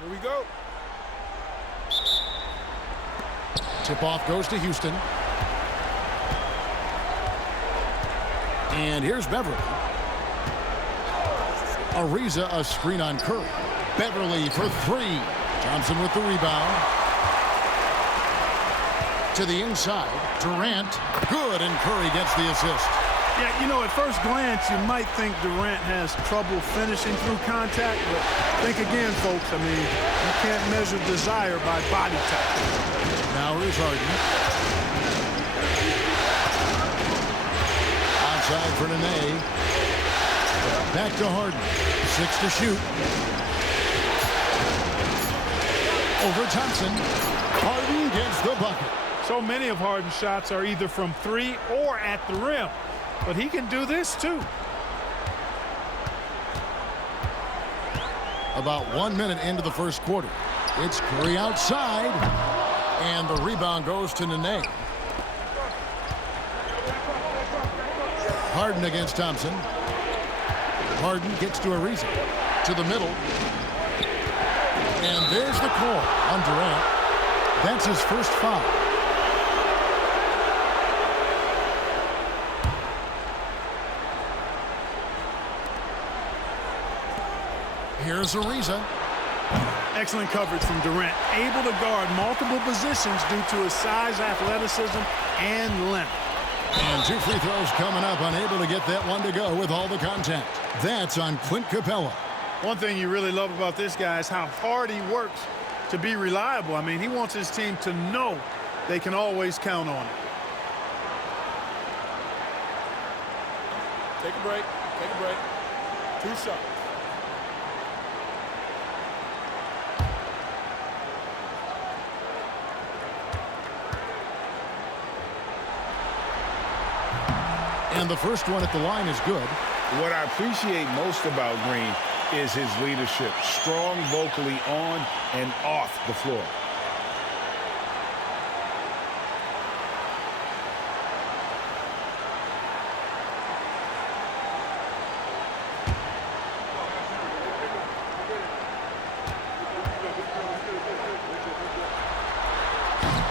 Here we go. Tip-off goes to Houston. And here's Beverly. Ariza, a screen on Curry. Beverly for three. Thompson with the rebound. To the inside. Durant. Good, and Curry gets the assist. Yeah, you know, at first glance, you might think Durant has trouble finishing through contact, but think again, folks. I mean, you can't measure desire by body type. Now here's Harden. Outside for Nene. Back to Harden. 6 to shoot. Over Thompson. Harden gets the bucket. So many of Harden's shots are either from three or at the rim. But he can do this too. About 1 minute into the first quarter. It's Curry outside. And the rebound goes to Nene. Harden against Thompson. Harden gets to Ariza. To the middle. And there's the call on Durant. That's his first foul. Here's Ariza. Excellent coverage from Durant. Able to guard multiple positions due to his size, athleticism, and length. And 2 free throws coming up. Unable to get that one to go with all the contact. That's on Clint Capella. One thing you really love about this guy is how hard he works to be reliable. I mean, he wants his team to know they can always count on it. Take a break. Take a break. 2 shots. And the first one at the line is good. What I appreciate most about Green is his leadership. Strong vocally on and off the floor.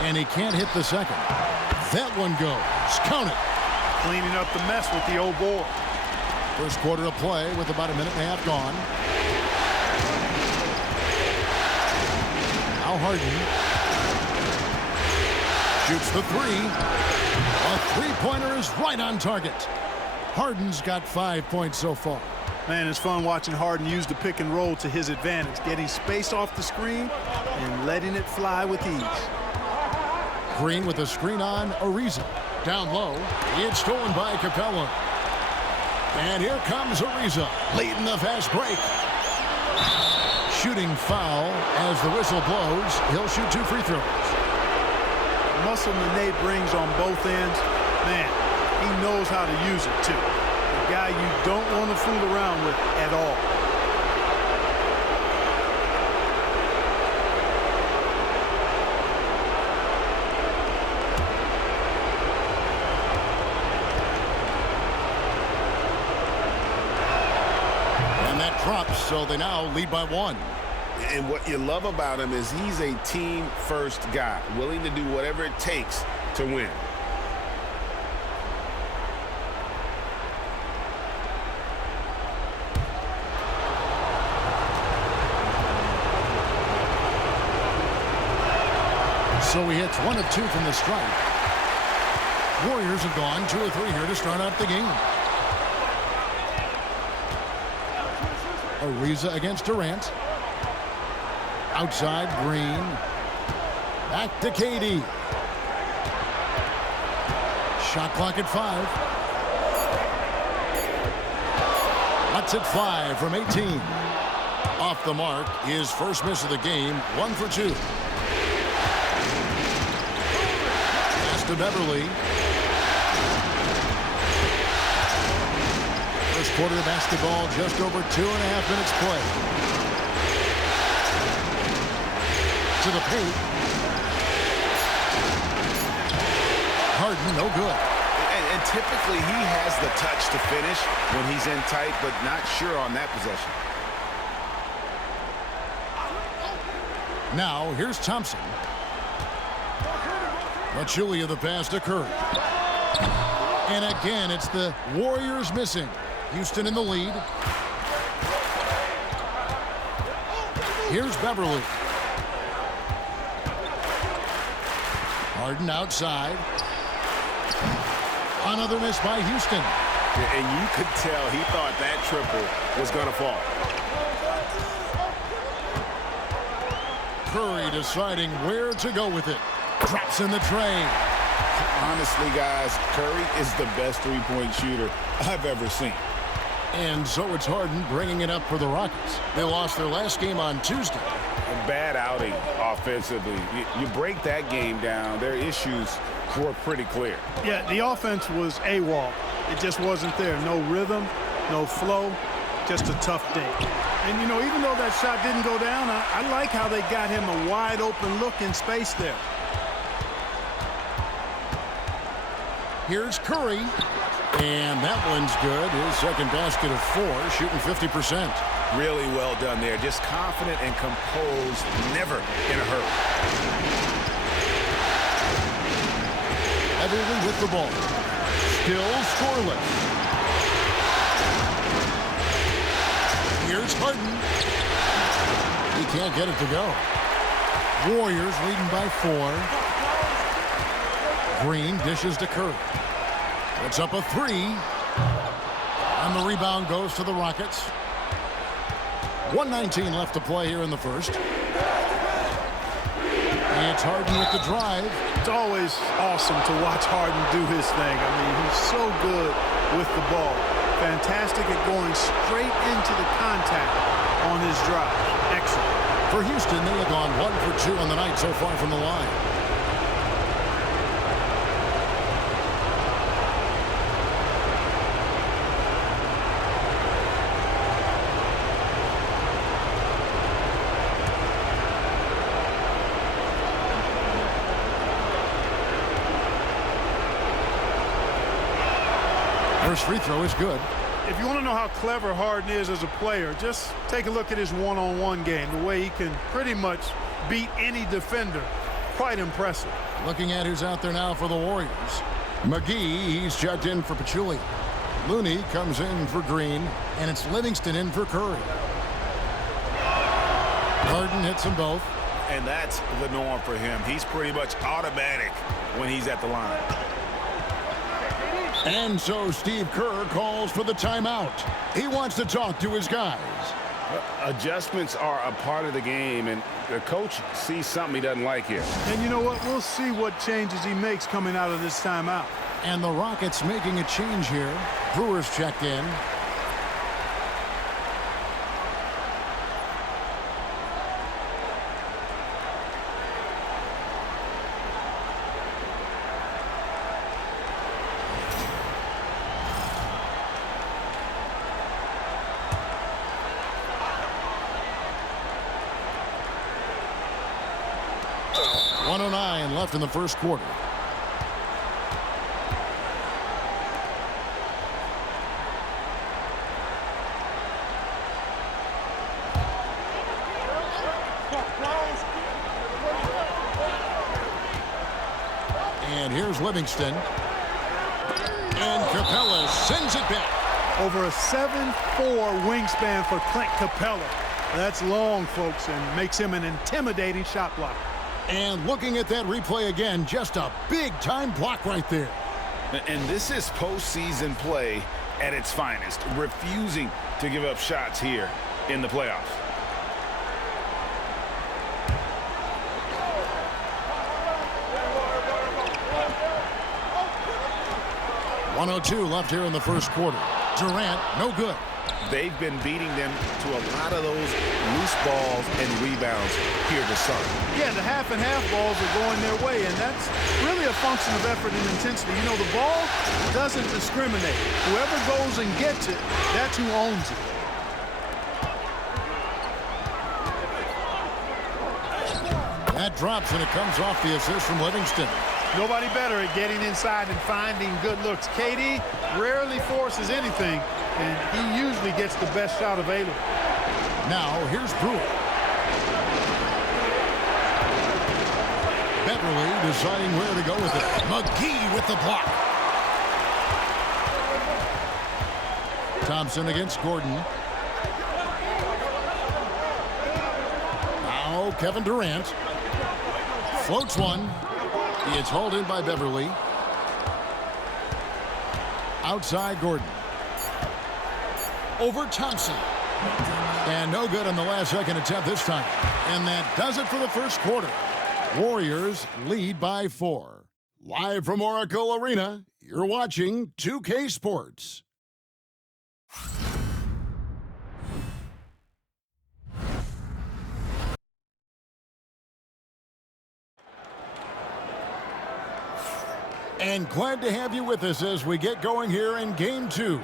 And he can't hit the second. That one goes. Count it. Cleaning up the mess with the old board. First quarter of play with about a minute and a half gone. Now Harden shoots the three. A three-pointer is right on target. Harden's got 5 points so far. Man, it's fun watching Harden use the pick and roll to his advantage, getting space off the screen and letting it fly with ease. Green with a screen on Ariza. Down low. It's stolen by Capella. And here comes Ariza. Late in the fast break. Shooting foul as the whistle blows. He'll shoot 2 free throws. The muscle Nene brings on both ends, man, he knows how to use it too. A guy you don't want to fool around with at all. Drops, so they now lead by 1. And what you love about him is he's a team-first guy, willing to do whatever it takes to win. So he hits 1 of 2 from the stripe. Warriors have gone 2 of 3 here to start out the game. Ariza against Durant. Outside, Green. Back to KD. Shot clock at 5. That's at 5 from 18. Off the mark, his first miss of the game, 1 for 2. Pass to Beverly. First quarter of basketball, just over 2.5 minutes play. To the paint. Harden, no good. And typically he has the touch to finish when he's in tight, but not sure on that possession. Now, here's Thompson. Pachulia the pass to Curry. And again, it's the Warriors missing. Houston in the lead. Here's Beverly. Harden outside. Another miss by Houston. And you could tell he thought that triple was going to fall. Curry deciding where to go with it. Drops in the tray. Honestly, guys, Curry is the best three-point shooter I've ever seen. And so it's Harden bringing it up for the Rockets. They lost their last game on Tuesday. A bad outing offensively. You break that game down, their issues were pretty clear. Yeah, the offense was AWOL. It just wasn't there. No rhythm, no flow, just a tough day. And, you know, even though that shot didn't go down, I like how they got him a wide-open look in space there. Here's Curry. And that one's good. His second basket of 4, shooting 50%. Really well done there. Just confident and composed, never in a hurry. Everly with the ball. Still scoreless. Here's Harden. He can't get it to go. Warriors leading by 4. Green dishes to Curry. It's up a 3. And the rebound goes to the Rockets. 1:19 left to play here in the first. It's Harden with the drive. It's always awesome to watch Harden do his thing. I mean, he's so good with the ball. Fantastic at going straight into the contact on his drive. Excellent. For Houston, they have gone 1 for 2 on the night so far from the line. First free throw is good. If you want to know how clever Harden is as a player, just take a look at his one-on-one game, the way he can pretty much beat any defender. Quite impressive. Looking at who's out there now for the Warriors. McGee, he's checked in for Pachulia. Looney comes in for Green, and it's Livingston in for Curry. Harden hits them both. And that's the norm for him. He's pretty much automatic when he's at the line. And so Steve Kerr calls for the timeout. He wants to talk to his guys. Adjustments are a part of the game, and the coach sees something he doesn't like here. And you know what? We'll see what changes he makes coming out of this timeout. And the Rockets making a change here. Brewers checked in. Left in the first quarter. And here's Livingston. And Capella sends it back. Over a 7'4" wingspan for Clint Capella. That's long, folks, and makes him an intimidating shot blocker. And looking at that replay again, just a big-time block right there. And this is postseason play at its finest, refusing to give up shots here in the playoffs. .102 left here in the first quarter. Durant, no good. They've been beating them to a lot of those loose balls and rebounds here this summer. Yeah, the half and half balls are going their way, and that's really a function of effort and intensity. You know, the ball doesn't discriminate. Whoever goes and gets it, that's who owns it. That drops, and it comes off the assist from Livingston. Nobody better at getting inside and finding good looks. KD rarely forces anything, and he usually gets the best shot available. Now, here's Brewer. Beverly deciding where to go with it. McGee with the block. Thompson against Gordon. Now Kevin Durant. Floats one. It's hauled in by Beverly. Outside Gordon. Over Thompson. And no good on the last second attempt this time. And that does it for the first quarter. Warriors lead by 4. Live from Oracle Arena, you're watching 2K Sports. And glad to have you with us as we get going here in Game 2.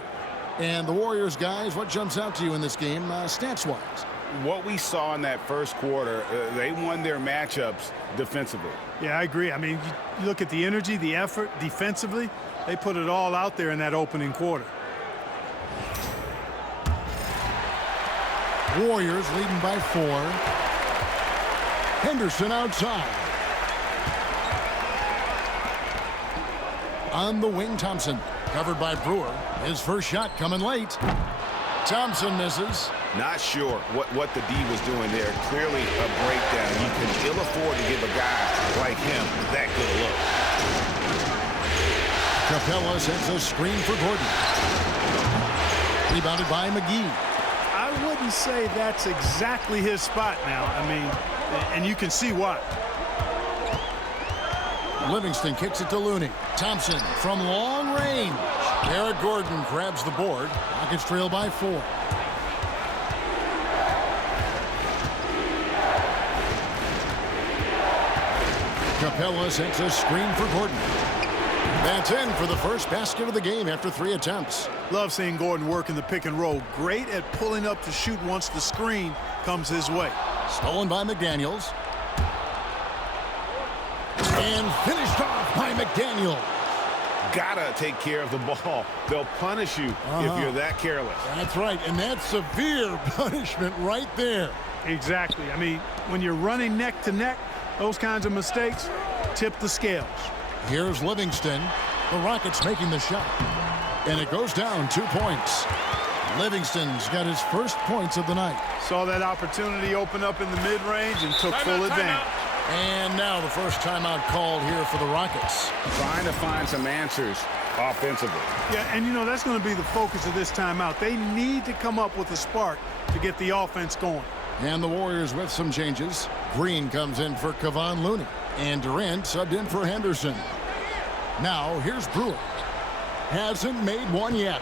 And the Warriors, guys, what jumps out to you in this game, stats-wise? What we saw in that first quarter, they won their matchups defensively. Yeah, I agree. I mean, you look at the energy, the effort defensively, they put it all out there in that opening quarter. Warriors leading by 4. Henderson outside. On the wing, Thompson. Covered by Brewer. His first shot coming late. Thompson misses. Not sure what the D was doing there. Clearly a breakdown. You can ill afford to give a guy like him that good a look. Capella sends a screen for Gordon. Rebounded by McGee. I wouldn't say that's exactly his spot now. I mean, and you can see why. Livingston kicks it to Looney. Thompson from long range. Eric Gordon grabs the board. Rockets trail by 4. Capella sends a screen for Gordon. That's in for the first basket of the game after 3 attempts. Love seeing Gordon work in the pick and roll. Great at pulling up to shoot once the screen comes his way. Stolen by McDaniels. And finished off by McDaniels. Gotta take care of the ball. They'll punish you if you're that careless. That's right, and that's severe punishment right there. Exactly. I mean, when you're running neck to neck, those kinds of mistakes tip the scales. Here's Livingston. The Rockets making the shot. And it goes down 2 points. Livingston's got his first points of the night. Saw that opportunity open up in the mid-range and took full advantage. And now the first timeout called here for the Rockets. Trying to find some answers offensively. Yeah, and you know, that's going to be the focus of this timeout. They need to come up with a spark to get the offense going. And the Warriors with some changes. Green comes in for Kevon Looney. And Durant subbed in for Henderson. Now, here's Brewer. Hasn't made one yet.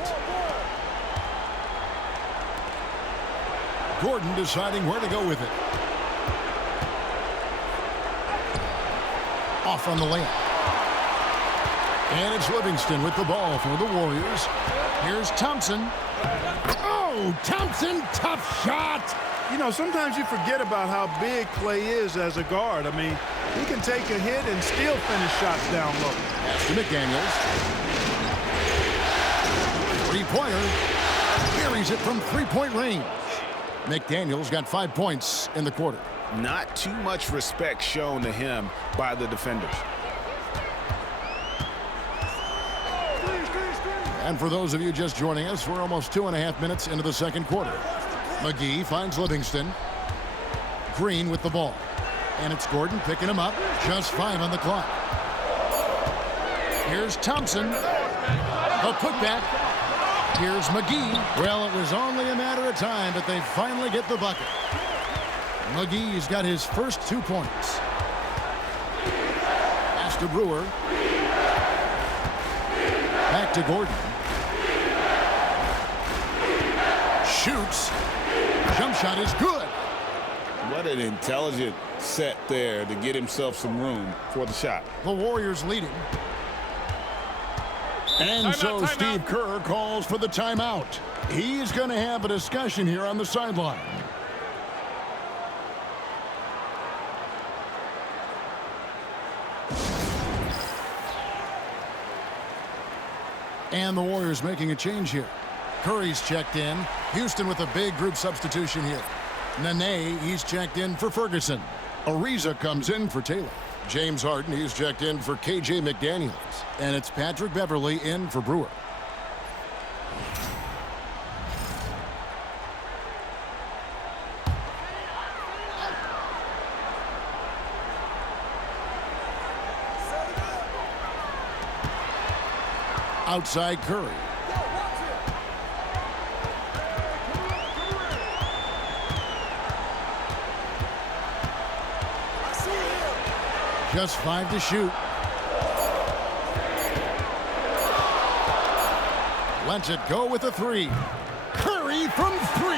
Gordon deciding where to go with it. Off on the layup. And it's Livingston with the ball for the Warriors. Here's Thompson. Oh, Thompson, tough shot. You know, sometimes you forget about how big Clay is as a guard. I mean, he can take a hit and still finish shots down low. Pass to McDaniels. Three-pointer. Buries it from three-point range. McDaniels got 5 points in the quarter. Not too much respect shown to him by the defenders. And for those of you just joining us, we're almost 2.5 minutes into the second quarter. McGee finds Livingston. Green with the ball. And it's Gordon picking him up. Just 5 on the clock. Here's Thompson. A putback. Here's McGee. Well, it was only a matter of time, but they finally get the bucket. McGee's got his first 2 points. Pass to Brewer. Back to Gordon. Shoots. Jump shot is good. What an intelligent set there to get himself some room for the shot. The Warriors leading. And so Steve Kerr calls for the timeout. He's going to have a discussion here on the sideline. And the Warriors making a change here. Curry's checked in. Houston with a big group substitution here. Nene, he's checked in for Ferguson. Ariza comes in for Taylor. James Harden, he's checked in for KJ McDaniels. And it's Patrick Beverley in for Brewer. Outside Curry. Just 5 to shoot. Lets it go with a 3. Curry from 3.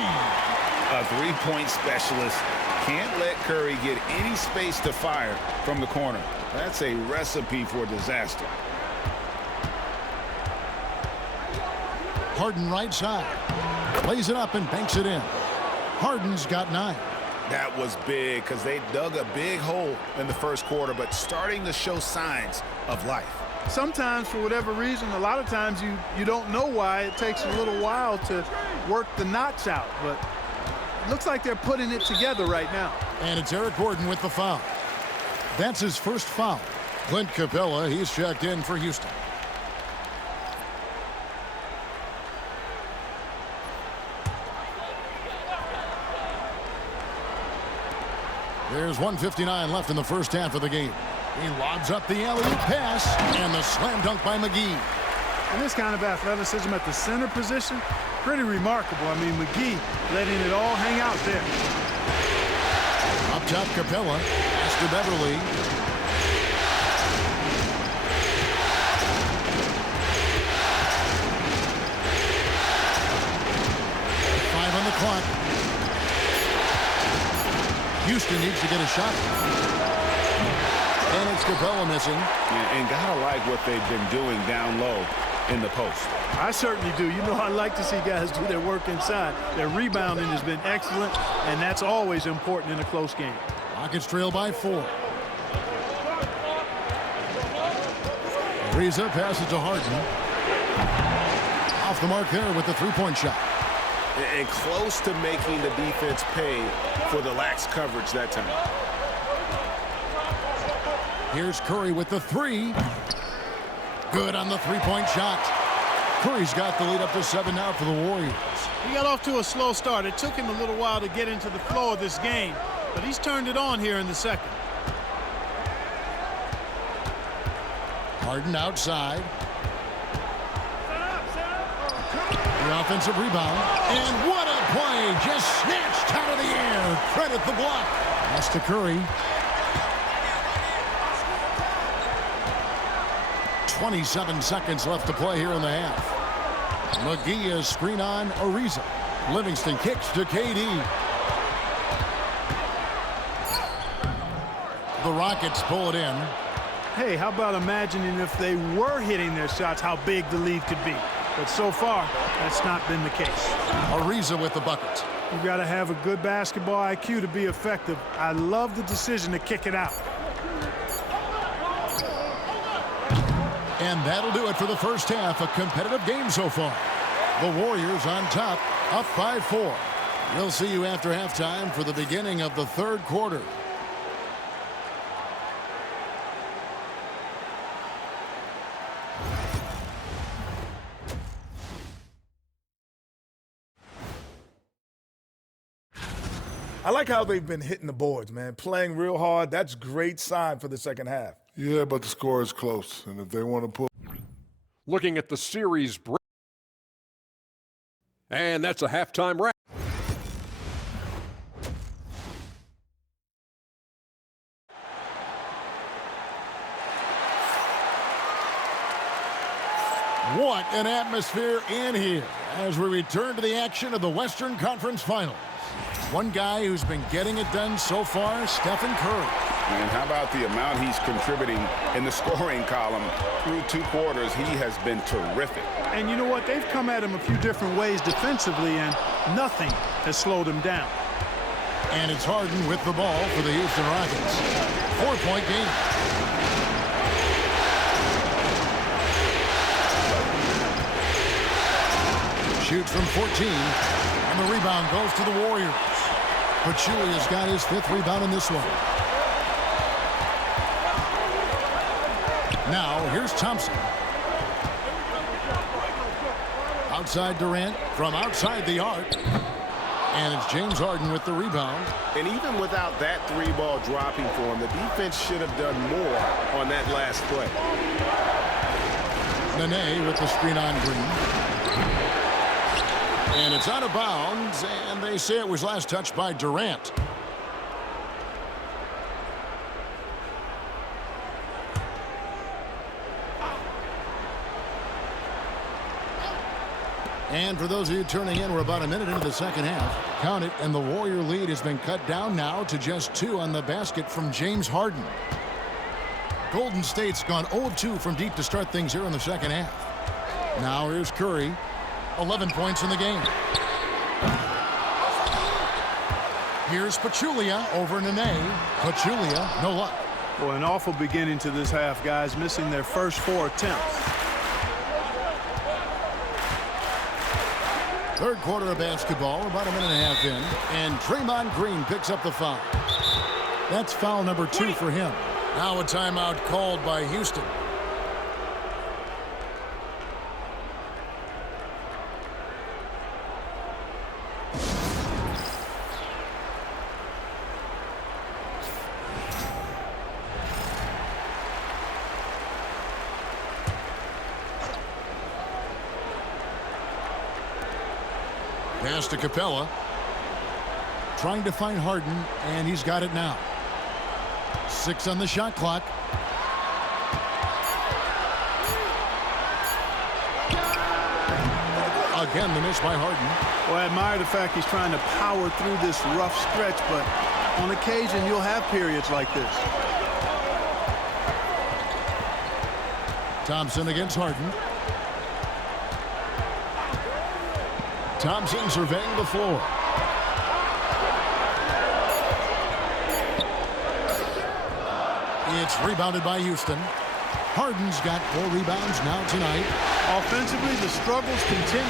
A three-point specialist can't let Curry get any space to fire from the corner. That's a recipe for disaster. Harden right side. Lays it up and banks it in. Harden's got 9. That was big because they dug a big hole in the first quarter, but starting to show signs of life. Sometimes, for whatever reason, a lot of times you don't know why. It takes a little while to work the knots out, but it looks like they're putting it together right now. And it's Eric Gordon with the foul. That's his first foul. Clint Capella, he's checked in for Houston. There's 1:59 left in the first half of the game. He lobs up the alley-oop pass, and the slam dunk by McGee. And this kind of athleticism at the center position, pretty remarkable. I mean, McGee letting it all hang out there. Up top, Capella. Pass to Beverley. Five on the clock. Houston needs to get a shot. And it's Capella missing. And gotta like what they've been doing down low in the post. I certainly do. You know, I like to see guys do their work inside. Their rebounding has been excellent, and that's always important in a close game. Rockets trail by 4. Ariza passes to Harden. Off the mark there with the three-point shot. And close to making the defense pay for the lax coverage that time. Here's Curry with the 3. Good on the three-point shot. Curry's got the lead up to 7 now for the Warriors. He got off to a slow start. It took him a little while to get into the flow of this game, but he's turned it on here in the second. Harden outside. The offensive rebound. And what a play. Just snatched out of the air. Credit the block. Pass to Curry. 27 seconds left to play here in the half. McGee is screen on Ariza. Livingston kicks to KD. The Rockets pull it in. Hey, how about imagining if they were hitting their shots, how big the lead could be. But so far, that's not been the case. Ariza with the bucket. You've got to have a good basketball IQ to be effective. I love the decision to kick it out. And that'll do it for the first half. A competitive game so far. The Warriors on top, up by 4. We'll see you after halftime for the beginning of the third quarter. I like how they've been hitting the boards, man. Playing real hard. That's a great sign for the second half. Yeah, but the score is close. And if they want to pull. Looking at the series break. And that's a halftime wrap. What an atmosphere in here as we return to the action of the Western Conference Finals. One guy who's been getting it done so far, Stephen Curry. And how about the amount he's contributing in the scoring column through 2 quarters? He has been terrific. And you know what? They've come at him a few different ways defensively, and nothing has slowed him down. And it's Harden with the ball for the Houston Rockets. 4-point game. Shoots from 14, and the rebound goes to the Warriors. Pachulia has got his 5th rebound in this one. Now, here's Thompson. Outside Durant from outside the arc. And it's James Harden with the rebound. And even without that three-ball dropping for him, the defense should have done more on that last play. Nene with the screen on Green. And it's out of bounds, and they say it was last touched by Durant. And for those of you turning in, we're about a minute into the second half. Count it, and the Warrior lead has been cut down now to just 2 on the basket from James Harden. Golden State's gone 0 of 2 from deep to start things here in the second half. Now here's Curry. 11 points in the game. Here's Pachulia over Nene. Pachulia, no luck. Boy, an awful beginning to this half, guys, missing their first 4 attempts. Third quarter of basketball, about a minute and a half in, and Draymond Green picks up the foul. That's foul number 2 for him. Now a timeout called by Houston. Pass to Capella. Trying to find Harden, and he's got it now. 6 on the shot clock. Again, the miss by Harden. Well, I admire the fact he's trying to power through this rough stretch, but on occasion you'll have periods like this. Thompson against Harden. Thompson surveying the floor. It's rebounded by Houston. Harden's got 4 rebounds now tonight. Offensively, the struggles continue.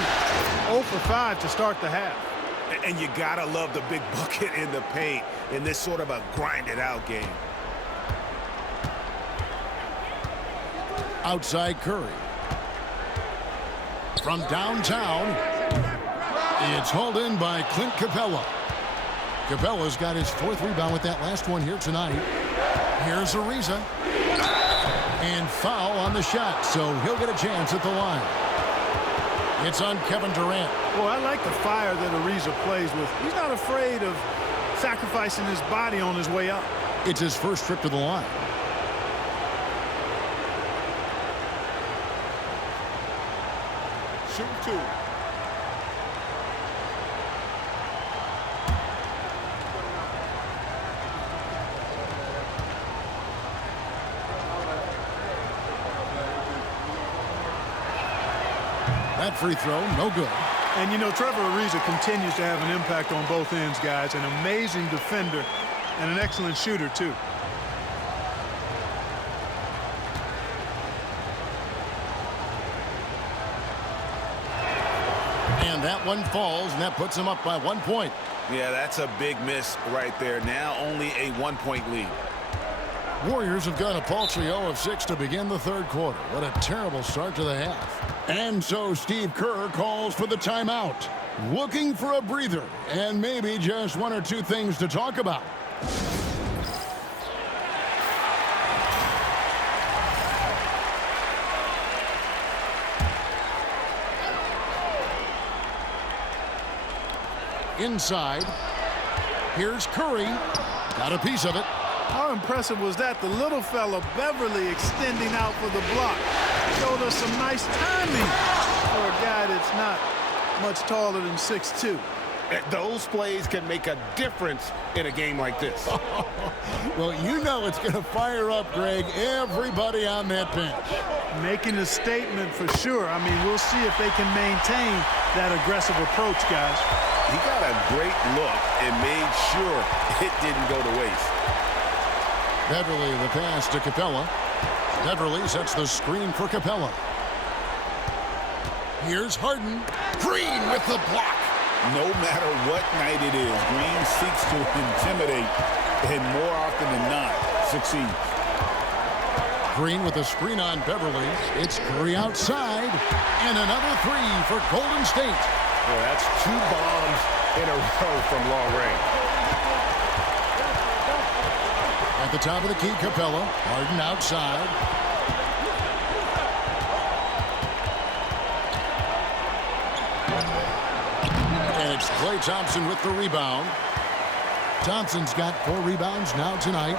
0 for 5 to start the half. And you gotta love the big bucket in the paint in this sort of a grinded-out game. Outside Curry. From downtown, it's hauled in by Clint Capella. Capella's got his 4th rebound with that last one here tonight. Here's Ariza. And foul on the shot, so he'll get a chance at the line. It's on Kevin Durant. Well, I like the fire that Ariza plays with. He's not afraid of sacrificing his body on his way up. It's his first trip to the line. Shoot 2. That free throw, no good. And, you know, Trevor Ariza continues to have an impact on both ends, guys. An amazing defender and an excellent shooter, too. And that one falls, and that puts him up by 1 point. Yeah, that's a big miss right there. Now only a 1-point lead. Warriors have got a paltry 0 of 6 to begin the third quarter. What a terrible start to the half. And so Steve Kerr calls for the timeout. Looking for a breather and maybe just 1 or 2 things to talk about. Inside. Here's Curry. Got a piece of it. How impressive was that? The little fella, Beverly, extending out for the block. Showed us some nice timing for a guy that's not much taller than 6'2". Those plays can make a difference in a game like this. Well, you know it's going to fire up, Greg, everybody on that bench. Making a statement for sure. I mean, we'll see if they can maintain that aggressive approach, guys. He got a great look and made sure it didn't go to waste. Beverly, the pass to Capella. Beverly sets the screen for Capella. Here's Harden. Green with the block. No matter what night it is, Green seeks to intimidate and more often than not succeeds. Green with a screen on Beverly. It's Curry outside. And another three for Golden State. Well, that's 2 bombs in a row from long range. At the top of the key, Capella. Harden outside. And it's Klay Thompson with the rebound. Thompson's got 4 rebounds now tonight.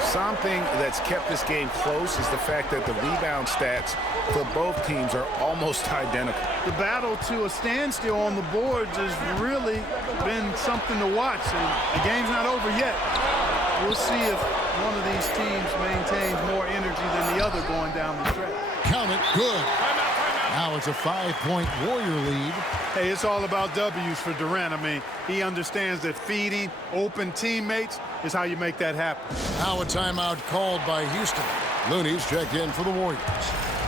Something that's kept this game close is the fact that the rebound stats for both teams are almost identical. The battle to a standstill on the boards has really been something to watch, and the game's not over yet. We'll see if one of these teams maintains more energy than the other going down the stretch. Count it, good. Now it's a 5-point Warrior lead. Hey, it's all about W's for Durant. I mean, he understands that feeding open teammates is how you make that happen. Now a timeout called by Houston. Looney's checked in for the Warriors.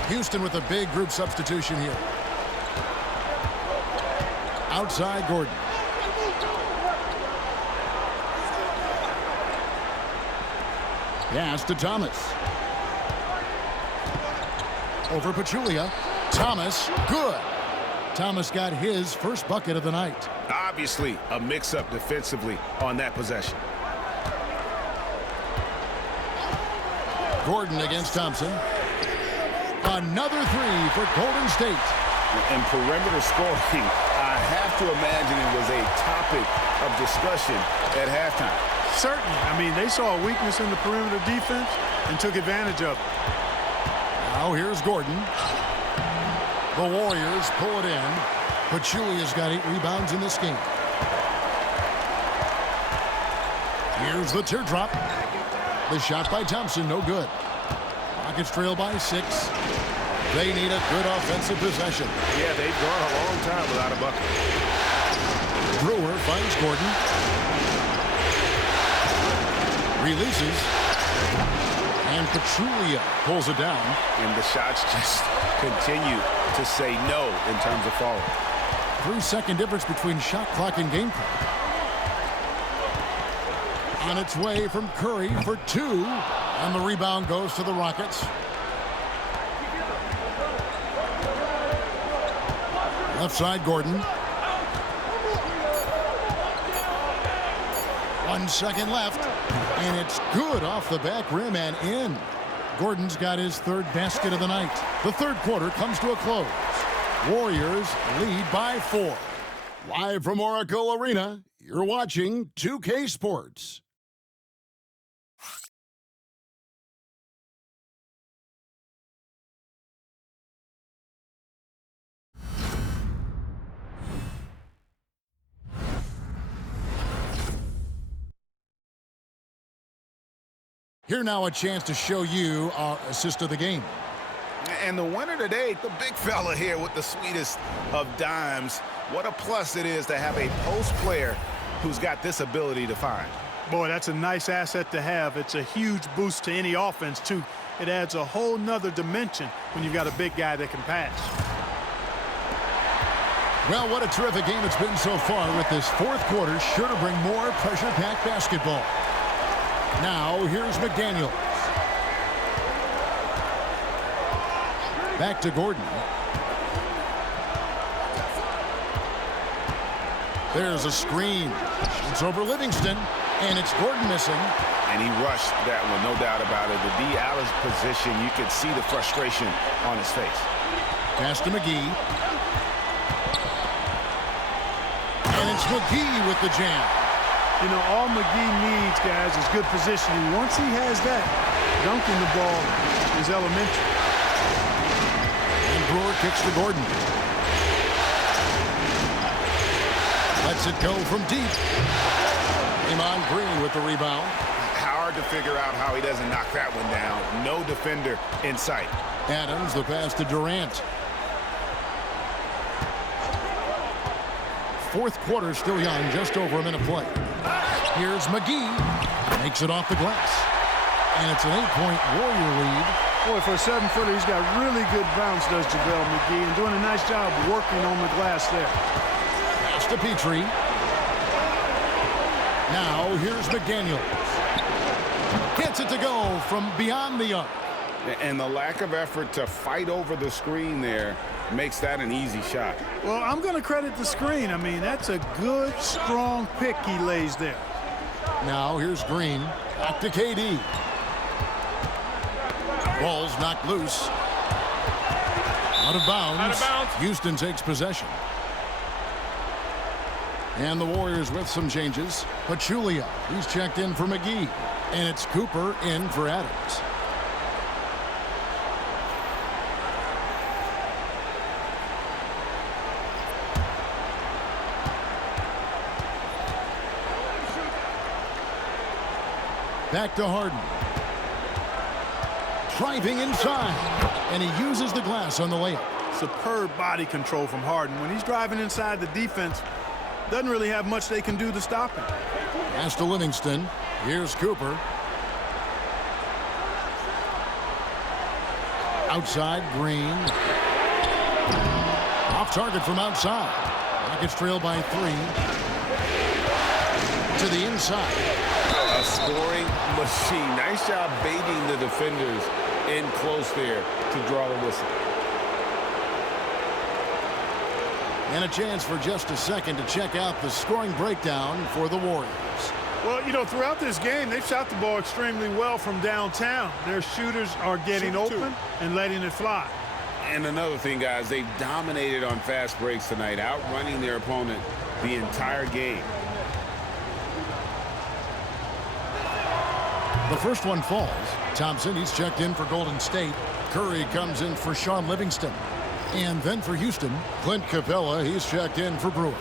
Houston with a big group substitution here. Outside Gordon. Pass to Thomas. Over Pachulia. Thomas, good. Thomas got his first bucket of the night. Obviously, a mix-up defensively on that possession. Gordon against Thompson. Another three for Golden State. In perimeter scoring, I have to imagine it was a topic of discussion at halftime. Certainly. I mean, they saw a weakness in the perimeter defense and took advantage of it. Now here's Gordon. The Warriors pull it in. Pachulia's got 8 rebounds in this game. Here's the teardrop. The shot by Thompson, no good. Rockets trail by 6. They need a good offensive possession. Yeah, they've gone a long time without a bucket. Brewer finds Gordon. Releases. And Pachulia pulls it down. And the shots just continue to say no in terms of falling. 3-second difference between shot clock and game clock. On its way from Curry for 2. And the rebound goes to the Rockets. Left side, Gordon. 1 second left. And it's good off the back rim and in. Gordon's got his 3rd basket of the night. The 3rd quarter comes to a close. Warriors lead by 4. Live from Oracle Arena, you're watching 2K Sports. Here now a chance to show you our assist of the game. And the winner today, the big fella here with the sweetest of dimes. What a plus it is to have a post player who's got this ability to find. Boy, that's a nice asset to have. It's a huge boost to any offense, too. It adds a whole nother dimension when you've got a big guy that can pass. Well, what a terrific game it's been so far, with this 4th quarter sure to bring more pressure-packed basketball. Now, here's McDaniels. Back to Gordon. There's a screen. It's over Livingston, and it's Gordon missing. And he rushed that one, no doubt about it. The D. Allen's position, you could see the frustration on his face. Pass to McGee. And it's McGee with the jam. You know, all McGee needs, guys, is good positioning. Once he has that, dunking the ball is elementary. And Brewer kicks to Gordon. Lets it go from deep. Draymond Green with the rebound. Hard to figure out how he doesn't knock that one down. No defender in sight. Adams, the pass to Durant. 4th quarter still young, just over a minute play. Here's McGee. Makes it off the glass. And it's an 8-point Warrior lead. Boy, for a 7-footer, he's got really good bounce, does JaVale McGee, and doing a nice job working on the glass there. Pass to Petrie. Now, here's McDaniels. Gets it to go from beyond the arc. And the lack of effort to fight over the screen there makes that an easy shot. Well, I'm going to credit the screen. I mean, that's a good, strong pick he lays there. Now here's Green. Back to KD. Ball's knocked loose. Out of bounds. Out of bounds. Houston takes possession. And the Warriors with some changes. Pachulia, he's checked in for McGee. And it's Cooper in for Adams. Back to Harden. Driving inside. And he uses the glass on the layup. Superb body control from Harden. When he's driving inside, the defense doesn't really have much they can do to stop him. Pass to Livingston. Here's Cooper. Outside, Green. Off target from outside. Rockets trail by 3. To the inside. A scoring machine. Nice job baiting the defenders in close there to draw the whistle. And a chance for just a second to check out the scoring breakdown for the Warriors. Well, you know, throughout this game, they've shot the ball extremely well from downtown. Their shooters are getting open and letting it fly. And another thing, guys, they've dominated on fast breaks tonight, outrunning their opponent the entire game. The first one falls. Thompson, he's checked in for Golden State. Curry comes in for Sean Livingston. And then for Houston, Clint Capella, he's checked in for Brewer.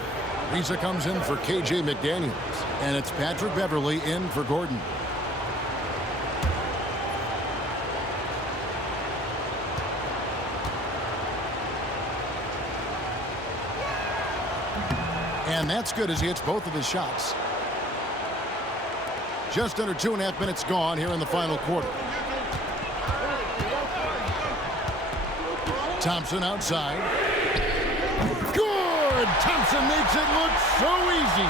Risa comes in for KJ McDaniels. And it's Patrick Beverly in for Gordon. And that's good as he hits both of his shots. Just under 2.5 minutes gone here in the final quarter. Thompson outside. Good! Thompson makes it look so easy.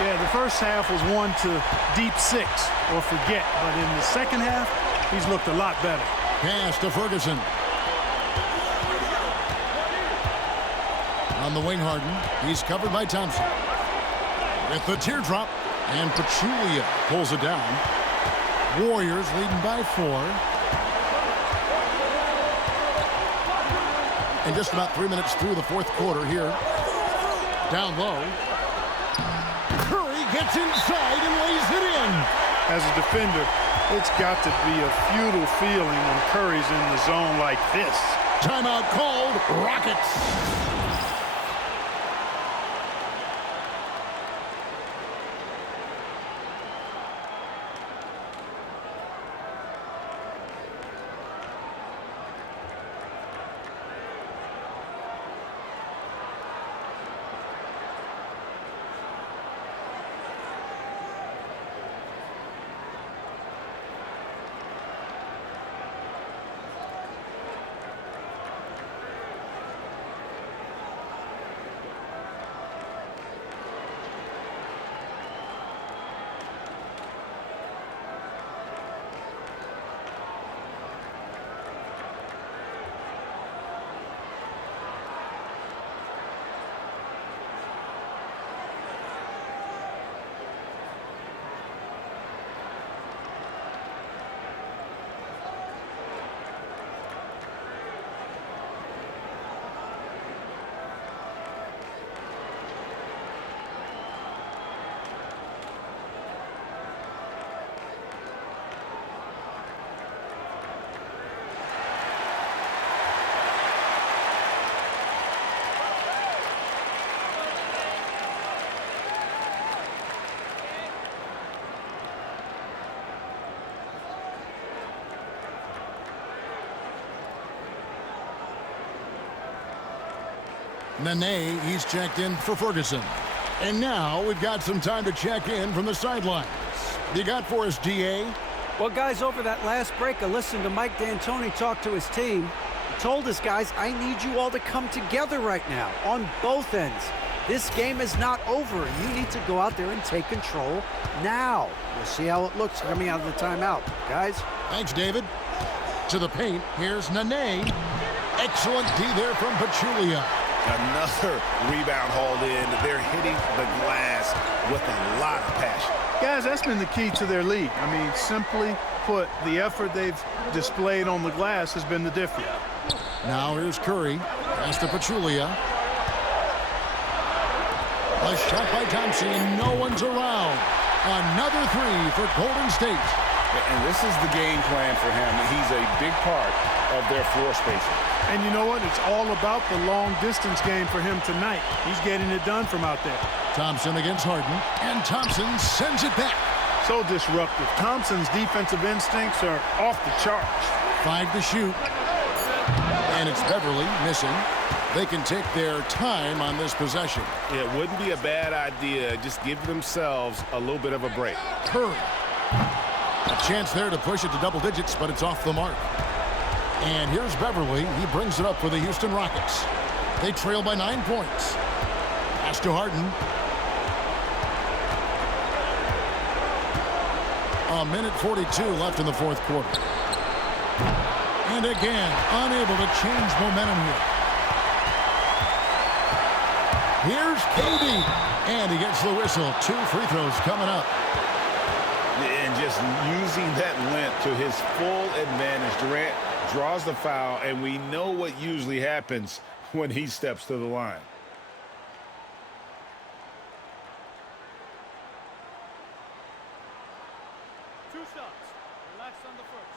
Yeah, the first half was one to deep 6 or forget. But in the second half, he's looked a lot better. Pass to Ferguson. On the wing, Harden. He's covered by Thompson. With the teardrop. And Pachulia pulls it down. Warriors leading by 4. And just about 3 minutes through the fourth quarter here. Down low. Curry gets inside and lays it in. As a defender, it's got to be a futile feeling when Curry's in the zone like this. Timeout called. Rockets. Nene, he's checked in for Ferguson. And now we've got some time to check in from the sidelines. You got for us, DA? Well, guys, over that last break, I listened to Mike D'Antoni talk to his team. He told us, guys, I need you all to come together right now on both ends. This game is not over, and you need to go out there and take control now. We'll see how it looks coming out of the timeout. Guys? Thanks, David. To the paint, here's Nene. Excellent D there from Pachulia. Another rebound hauled in. They're hitting the glass with a lot of passion. Guys, that's been the key to their lead. I mean, simply put, the effort they've displayed on the glass has been the difference. Now here's Curry. Pass to Pachulia. A shot by Thompson. No one's around. Another three for Golden State. And this is the game plan for him. He's a big part of their floor spacing. And you know what? It's all about the long-distance game for him tonight. He's getting it done from out there. Thompson against Harden. And Thompson sends it back. So disruptive. Thompson's defensive instincts are off the charts. 5 to shoot. And it's Beverly missing. They can take their time on this possession. It wouldn't be a bad idea. Just give themselves a little bit of a break. Curry. A chance there to push it to double digits, but it's off the mark. And here's Beverly. He brings it up for the Houston Rockets. They trail by 9 points. Pass to Harden. A minute 42 left in the fourth quarter. And again, unable to change momentum here. Here's KD. And he gets the whistle. 2 free throws coming up. And just using that length to his full advantage. Durant draws the foul, and we know what usually happens when he steps to the line. Two shots. Relax on the first.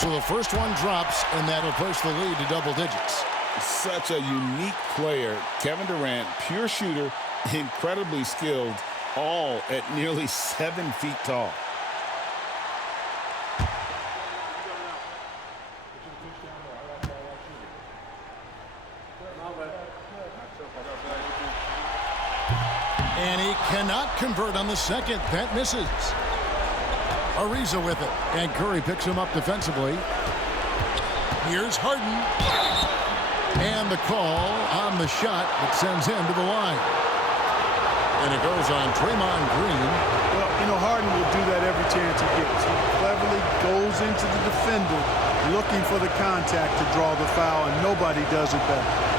So the first one drops, and that'll push the lead to double digits. Such a unique player. Kevin Durant, pure shooter, incredibly skilled, all at nearly 7 feet tall. And he cannot convert on the second. That misses. Ariza with it. And Curry picks him up defensively. Here's Harden. And the call on the shot that sends him to the line. And it goes on Draymond Green. Well, you know, Harden will do that every chance he gets. He cleverly goes into the defender looking for the contact to draw the foul, and nobody does it better.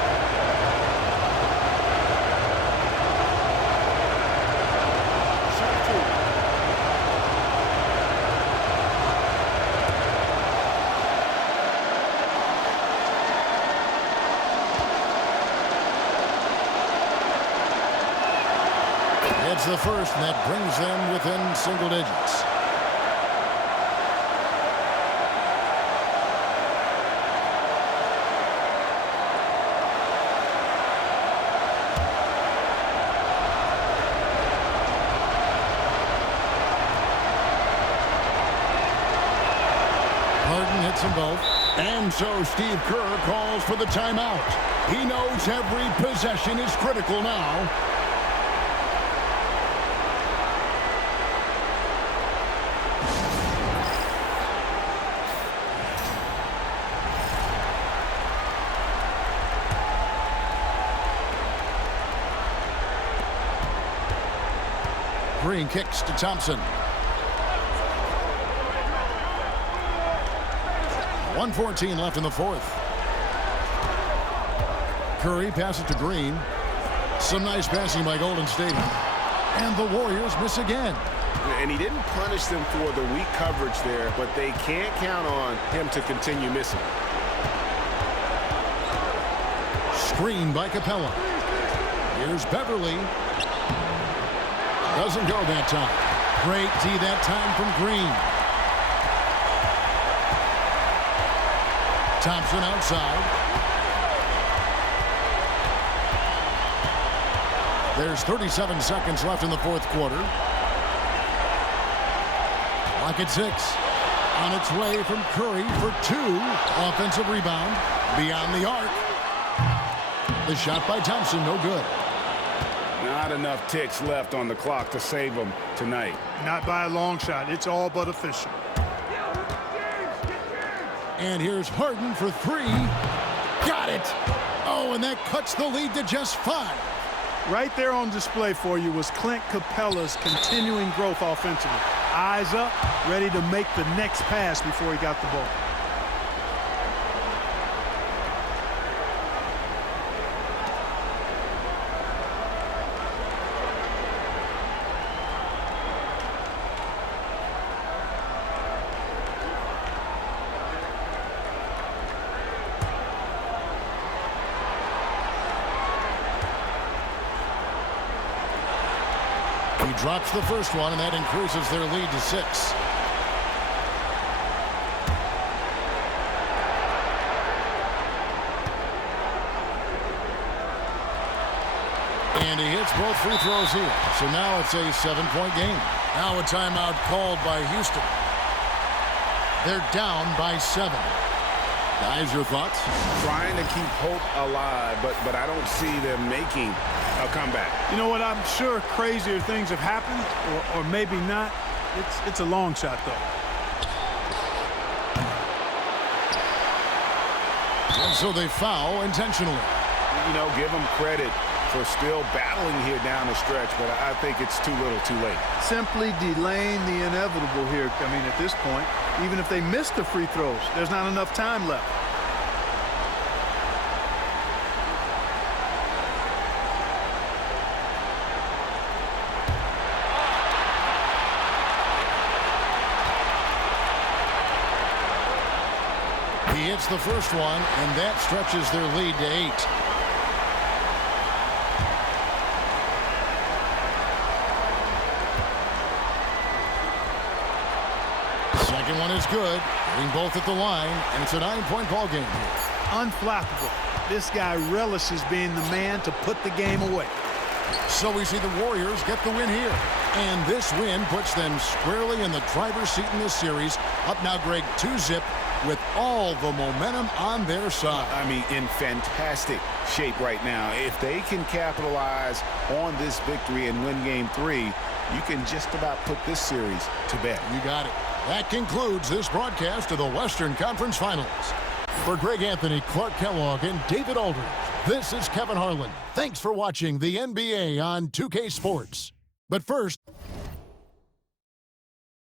It's the first, and that brings them within single digits. Harden hits them both. And so Steve Kerr calls for the timeout. He knows every possession is critical now. Green kicks to Thompson. 1:14 left in the fourth. Curry passes to Green. Some nice passing by Golden State. And the Warriors miss again. And he didn't punish them for the weak coverage there, but they can't count on him to continue missing. Screen by Capella. Here's Beverly. Doesn't go that time. Great D that time from Green. Thompson outside. There's 37 seconds left in the fourth quarter. Clock at 6. On its way from Curry for 2. Offensive rebound. Beyond the arc. The shot by Thompson, no good. Not enough ticks left on the clock to save them tonight. Not by a long shot. It's all but official. And here's Harden for 3. Got it. Oh, and that cuts the lead to just 5. Right there on display for you was Clint Capella's continuing growth offensively. Eyes up, ready to make the next pass before he got the ball. He drops the first one, and that increases their lead to 6. And he hits both free throws here. So now it's a 7-point game. Now a timeout called by Houston. They're down by 7. Guys, your thoughts? Trying to keep hope alive, but I don't see them making a comeback. You know what? I'm sure crazier things have happened, or maybe not. It's a long shot, though. And so they foul intentionally. You know, give them credit for still battling here down the stretch, but I think it's too little too late. Simply delaying the inevitable here. I mean, at this point, even if they miss the free throws, there's not enough time left. He hits the first one, and that stretches their lead to 8. Second one is good, hitting both at the line, and it's a 9-point ball game here. Unflappable. This guy relishes being the man to put the game away. So we see the Warriors get the win here. And this win puts them squarely in the driver's seat in this series. Up now, Greg, 2-zip with all the momentum on their side. I mean, in fantastic shape right now. If they can capitalize on this victory and win Game 3, you can just about put this series to bed. You got it. That concludes this broadcast of the Western Conference Finals. For Greg Anthony, Clark Kellogg, and David Aldridge, this is Kevin Harlan. Thanks for watching the NBA on 2K Sports. But first...